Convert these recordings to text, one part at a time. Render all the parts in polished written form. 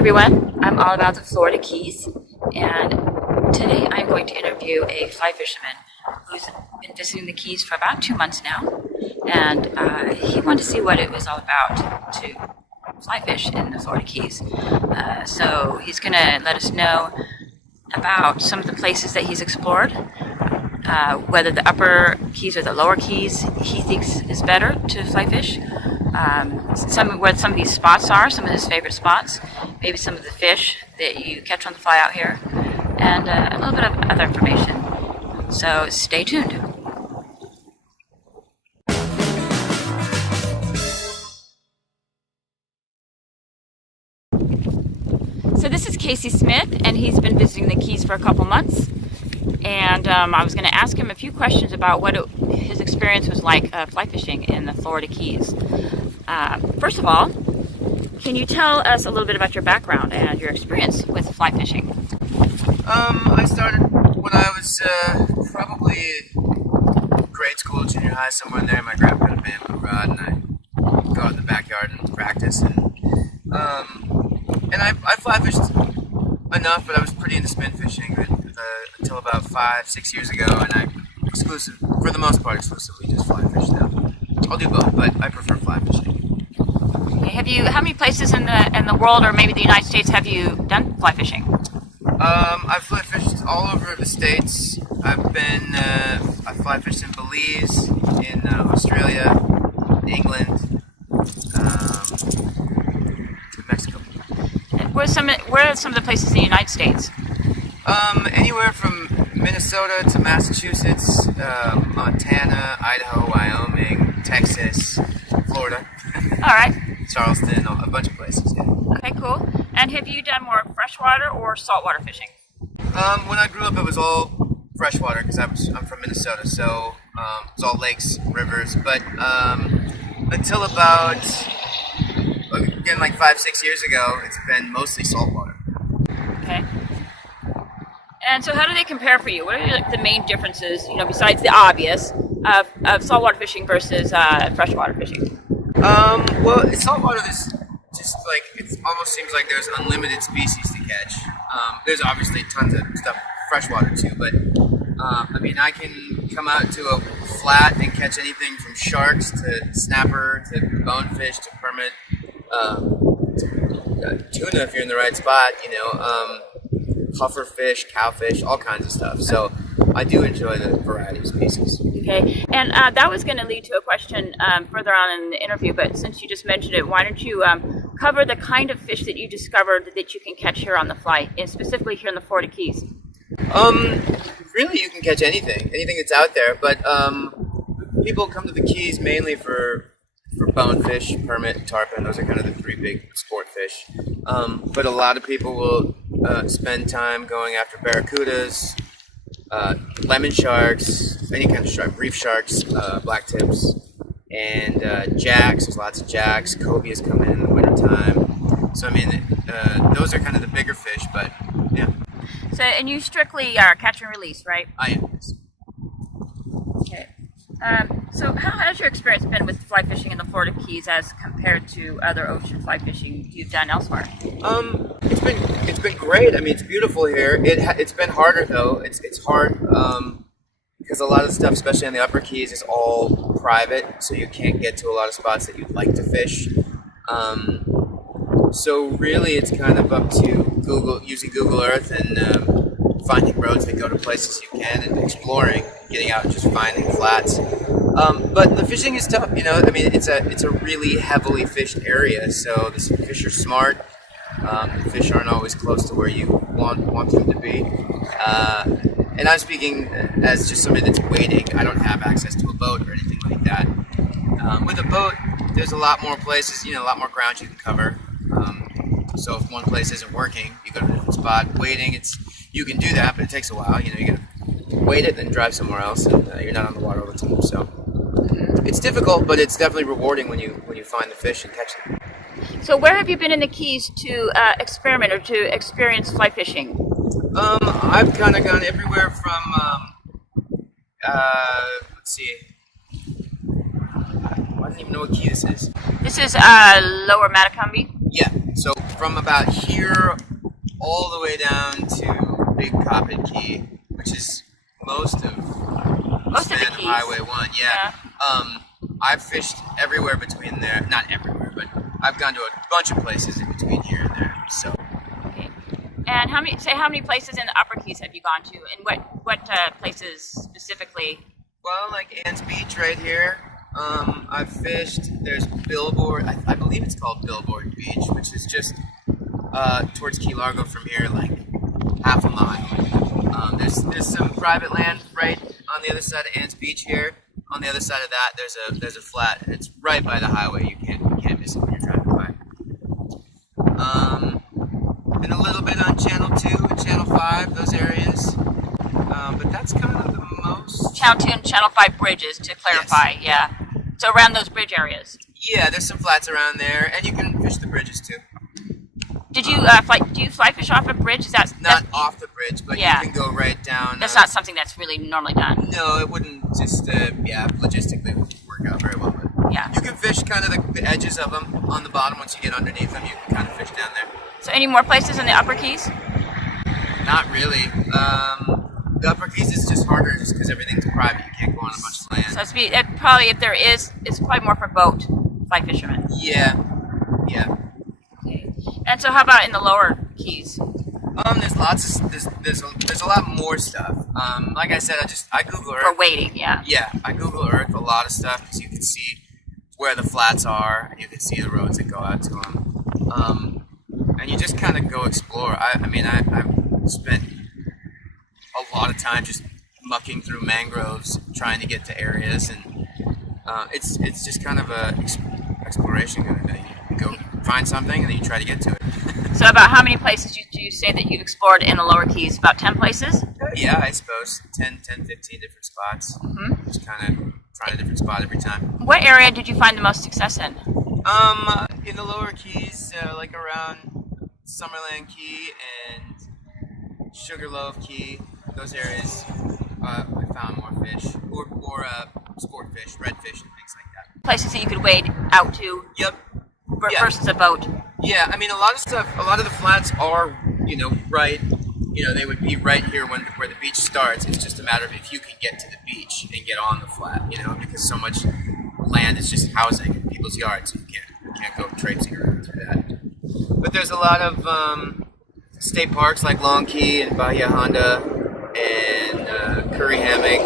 everyone, I'm all about the Florida Keys, and today I'm going to interview a fly fisherman who's been visiting the Keys for about 2 months now, and he wanted to see what it was all about to fly fish in the Florida Keys. So he's going to let us know about some of the places that he's explored, whether the upper Keys or the lower Keys he thinks is better to fly fish, where some of these spots are, some of his favorite spots, maybe some of the fish that you catch on the fly out here, and a little bit of other information. So stay tuned. So this is Casey Smith, and he's been visiting the Keys for a couple months. And I was going to ask him a few questions about what his experience was like fly fishing in the Florida Keys. First of all, can you tell us a little bit about your background and your experience with fly fishing? I started when I was probably grade school, junior high, somewhere in there. My grandpa had a bamboo rod, and I go out in the backyard and practice. And I fly fished enough, but I was pretty into spin fishing until about 5-6 years ago, and I for the most part, exclusively just fly fish now. I'll do both, but I prefer fly fishing. Okay, how many places in the world, or maybe the United States, have you done fly fishing? I've fly fished all over the States. I fly fished in Belize, in Australia, England, Mexico. Where are some of the places in the United States? Anywhere from Minnesota to Massachusetts, Montana, Idaho, Wyoming, Texas, Florida. All right. Charleston, a bunch of places, yeah. Okay, cool. And have you done more freshwater or saltwater fishing? When I grew up, it was all freshwater because I'm from Minnesota, so it was all lakes, rivers. But until about, again, like 5-6 years ago, it's been mostly saltwater. Okay. And so how do they compare for you? What are the main differences, besides the obvious, of saltwater fishing versus freshwater fishing? Well, saltwater is just like, it almost seems like there's unlimited species to catch. There's obviously tons of stuff freshwater too, but I can come out to a flat and catch anything from sharks to snapper to bonefish to permit, tuna if you're in the right spot, puffer fish, cowfish, all kinds of stuff. So I do enjoy the variety of species. Okay, and that was going to lead to a question further on in the interview, but since you just mentioned it, why don't you cover the kind of fish that you discovered that you can catch here on the fly, and specifically here in the Florida Keys? Really, you can catch anything that's out there, but people come to the Keys mainly for bonefish, permit, tarpon. Those are kind of the three big sport fish. But a lot of people will spend time going after barracudas, lemon sharks, any kind of shark, reef sharks, black tips, and jacks. There's lots of jacks. Cobias come in the wintertime. So, those are kind of the bigger fish, but yeah. So, and you strictly are catch and release, right? I am. Okay. So how has your experience been with fly fishing in the Florida Keys as compared to other ocean fly fishing you've done elsewhere? It's been great. It's beautiful here. It's been harder though. It's hard because a lot of the stuff, especially on the upper Keys, is all private, so you can't get to a lot of spots that you'd like to fish. So really, it's kind of up to using Google Earth and finding roads that go to places you can, and exploring, getting out and just finding flats. But the fishing is tough, it's a really heavily fished area, so the fish are smart. The fish aren't always close to where you want them to be. And I'm speaking as just somebody that's waiting. I don't have access to a boat or anything like that. With a boat, there's a lot more places, a lot more ground you can cover. So if one place isn't working, you go to a different spot. Waiting, you can do that, but it takes a while. You gotta wait it, then drive somewhere else, and you're not on the water all the time. So it's difficult, but it's definitely rewarding when you find the fish and catch them. So where have you been in the Keys to experiment or to experience fly fishing? I've kind of gone everywhere from let's see. I don't even know what key this is. This is Lower Matacumby. Yeah, so from about here all the way down to Big Coppin Key, which is most of the keys. Highway 1. Yeah. I've fished everywhere between there. Not everywhere, but I've gone to a bunch of places in between here and there. So. Okay. And how many places in the Upper Keys have you gone to, and what places specifically? Well, like Ann's Beach right here. I've fished. There's Billboard. I believe it's called Billboard Beach, which is just towards Key Largo from here, like half a mile. There's some private land right on the other side of Ann's Beach here. On the other side of that, there's a flat, and it's right by the highway. You can't miss it when you're driving by. And a little bit on Channel 2 and Channel 5, those areas. But that's kind of the most. Channel 2 and Channel 5 bridges, to clarify. Yes. Yeah. So around those bridge areas. Yeah, there's some flats around there, and you can fish the bridges too. Did you do you fly fish off a bridge? Is that Not off the bridge, but Yeah. you can go right down. That's not something that's really normally done. No, it wouldn't just, logistically it wouldn't work out very well. But Yeah. you can fish kind of the edges of them on the bottom. Once you get underneath them, you can kind of fish down there. So any more places in the Upper Keys? Not really. The Upper Keys is just harder just because everything's private. You can't go on a bunch of land. So probably, if there is, it's probably more for boat fly fishermen. Yeah. Okay. And so how about in the Lower Keys? There's lots of there's a lot more stuff. Like I said, I Google Earth. For waiting, yeah. Yeah, I Google Earth a lot of stuff because you can see where the flats are, and you can see the roads that go out to them. And you just kind of go explore. I've spent a lot of time just mucking through mangroves, trying to get to areas, and it's just kind of a exploration kind of thing. You go find something, and then you try to get to it. So about how many places do you say that you've explored in the Lower Keys? About 10 places? Yeah, I suppose 10, 15 different spots. Mm-hmm. Just kind of trying a different spot every time. What area did you find the most success in? In the Lower Keys, like around Summerland Key and Sugarloaf Key, those areas, I found more fish, or sport fish, redfish, and things like that. Places that you could wade out to Yep. Yeah. versus a boat. Yeah, I mean, a lot of the flats are, right, they would be right here where the beach starts. It's just a matter of if you can get to the beach and get on the flat, because so much land is just housing in people's yards. You can't go traipsing around through that. But there's a lot of state parks like Long Key and Bahia Honda and Curry Hammock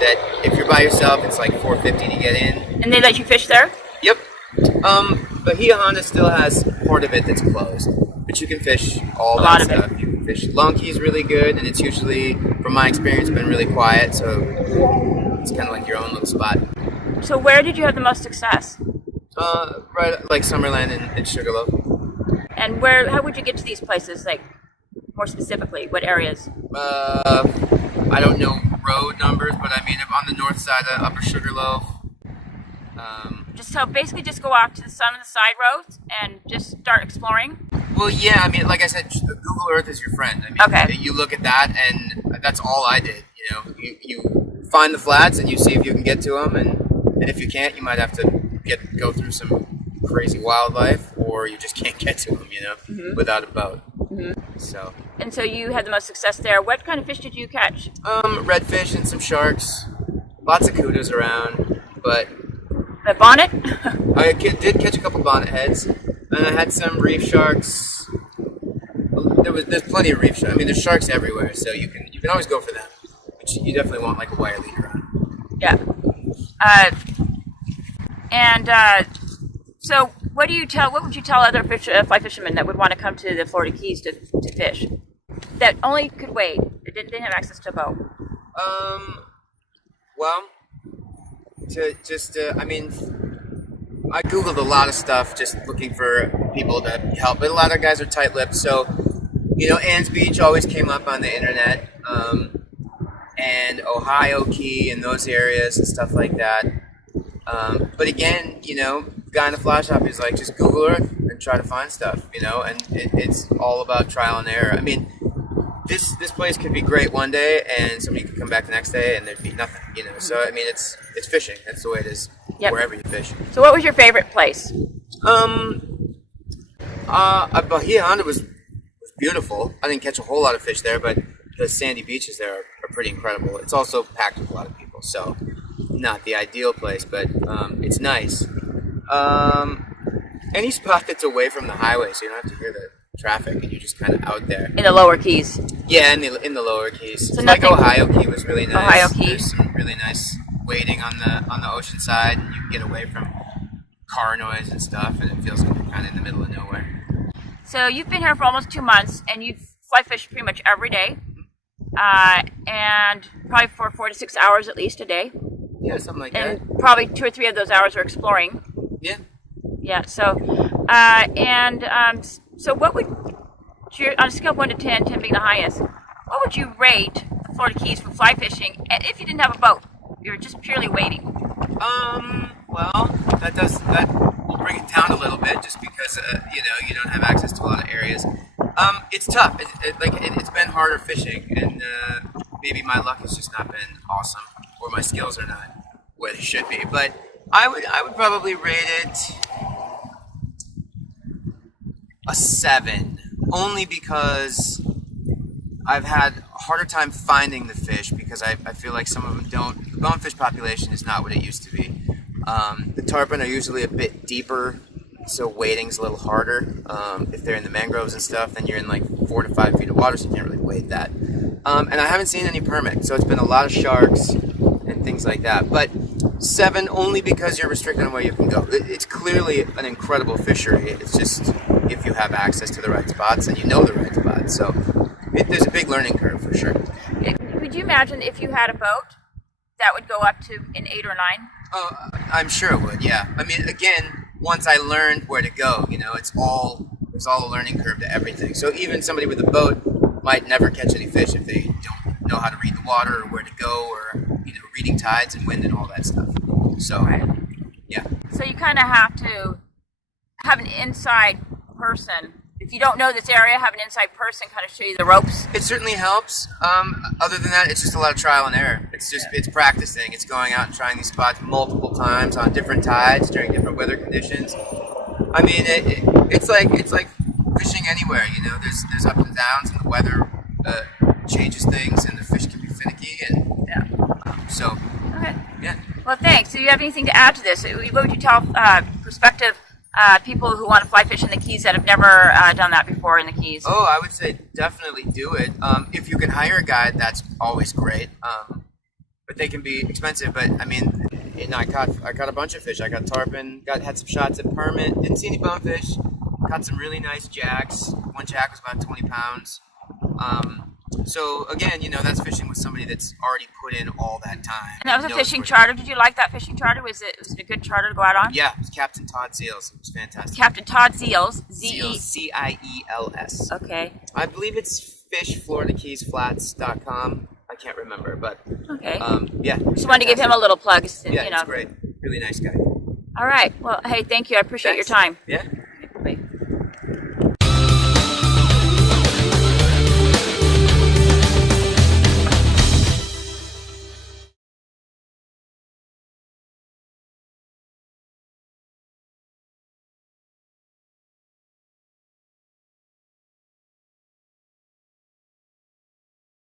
that if you're by yourself, it's like $4.50 to get in. And they let you fish there? Yep. Bahia Honda still has part of it that's closed, but you can fish all that stuff. You can fish. Long Key is really good, and it's usually, from my experience, been really quiet, so it's kind of like your own little spot. So where did you have the most success? Right, like Summerland and Sugarloaf. And how would you get to these places, like, more specifically? What areas? I don't know road numbers, but I mean, on the north side of Upper Sugarloaf. Basically just go off to some of the side roads and just start exploring? Well, yeah, I mean, like I said, Google Earth is your friend. I mean, Okay. You look at that, and that's all I did. You find the flats, and you see if you can get to them, and if you can't, you might have to go through some crazy wildlife, or you just can't get to them, Mm-hmm. without a boat. Mm-hmm. So. And so you had the most success there. What kind of fish did you catch? Redfish and some sharks. Lots of kudos around, but The bonnet? I did catch a couple bonnet heads, and I had some reef sharks. There's plenty of reef sharks. I mean, there's sharks everywhere, so you can always go for them. But you definitely want like a wire leader on. Yeah. So what would you tell other fly fishermen that would want to come to the Florida Keys to fish, that only could wade, that didn't have access to a boat? Well, I Googled a lot of stuff just looking for people to help, but a lot of guys are tight-lipped, so, Ann's Beach always came up on the internet, and Ohio Key and those areas and stuff like that. But again, guy in the fly shop is like, just Google Earth and try to find stuff, and it's all about trial and error. I mean, this place could be great one day, and somebody could come back the next day, and there'd be nothing, So I mean, it's fishing. That's the way it is. Yep. Wherever you fish. So what was your favorite place? Bahia Honda was beautiful. I didn't catch a whole lot of fish there, but the sandy beaches there are pretty incredible. It's also packed with a lot of people, so not the ideal place, but it's nice. Any spot that's away from the highway, so you don't have to hear the traffic, and you're just kind of out there. In the lower keys. Yeah, in the lower keys. So like nothing- Ohio Key was really nice. Ohio Key. There's some really nice wading on the ocean side, and you can get away from car noise and stuff, and it feels like you're kind of in the middle of nowhere. So you've been here for almost 2 months, and you've fly fished pretty much every day, and probably for 4 to 6 hours at least a day, Yeah, something like that. and probably 2 or 3 of those hours are exploring. Yeah. Yeah. So, so what would you, on a scale of 1 to 10, 10 being the highest, what would you rate the Florida Keys for fly fishing? And if you didn't have a boat, you're just purely wading. Well, that will bring it down a little bit, just because you don't have access to a lot of areas. It's tough. It's been harder fishing, and maybe my luck has just not been awesome, or my skills are not where they should be. But I would probably rate it a 7, only because I've had a harder time finding the fish, because I feel like some of them don't. The bonefish population is not what it used to be. The tarpon are usually a bit deeper, so wading's a little harder. If they're in the mangroves and stuff, then you're in like 4 to 5 feet of water, so you can't really wade that. And I haven't seen any permit, so it's been a lot of sharks and things like that. But 7 only because you're restricted on where you can go. It's clearly an incredible fishery. It's just if you have access to the right spots and you know the right spots. So there's a big learning curve for sure. Could you imagine if you had a boat that would go up to an 8 or 9? Oh, I'm sure it would. Yeah. I mean, again, once I learned where to go, there's all a learning curve to everything. So even somebody with a boat might never catch any fish if they don't know how to read the water or where to go, or reading tides and wind and all that stuff. So Right. yeah. So you kind of have to have an inside person. If you don't know this area, have an inside person kind of show you the ropes. It certainly helps. Other than that, it's just a lot of trial and error. It's practicing. It's going out and trying these spots multiple times on different tides during different weather conditions. I mean, it's like fishing anywhere. There's ups and downs, and the weather changes things, and the fish can be finicky, and so Okay. yeah. Well, thanks. Do you have anything to add to this? What would you tell prospective people who want to fly fish in the Keys that have never done that before in the Keys? Oh, I would say definitely do it. If you can hire a guide, that's always great. But they can be expensive. But I mean, I caught a bunch of fish. I got tarpon. Had some shots at permit. Didn't see any bonefish. Caught some really nice jacks. One jack was about 20 pounds. So again, that's fishing with somebody that's already put in all that time. And that was a knows fishing where to- charter. Did you like that fishing charter? Was it a good charter to go out on? Yeah, it was Captain Todd Seals. It was fantastic. Captain Todd Zeals. Seals, Ciels. Okay. I believe it's fishfloridakeysflats.com. I can't remember, but Okay. yeah. Just wanted to give him a little plug. Yeah, it's great. Really nice guy. All right. Well, hey, thank you. I appreciate your Thanks. time. Yeah.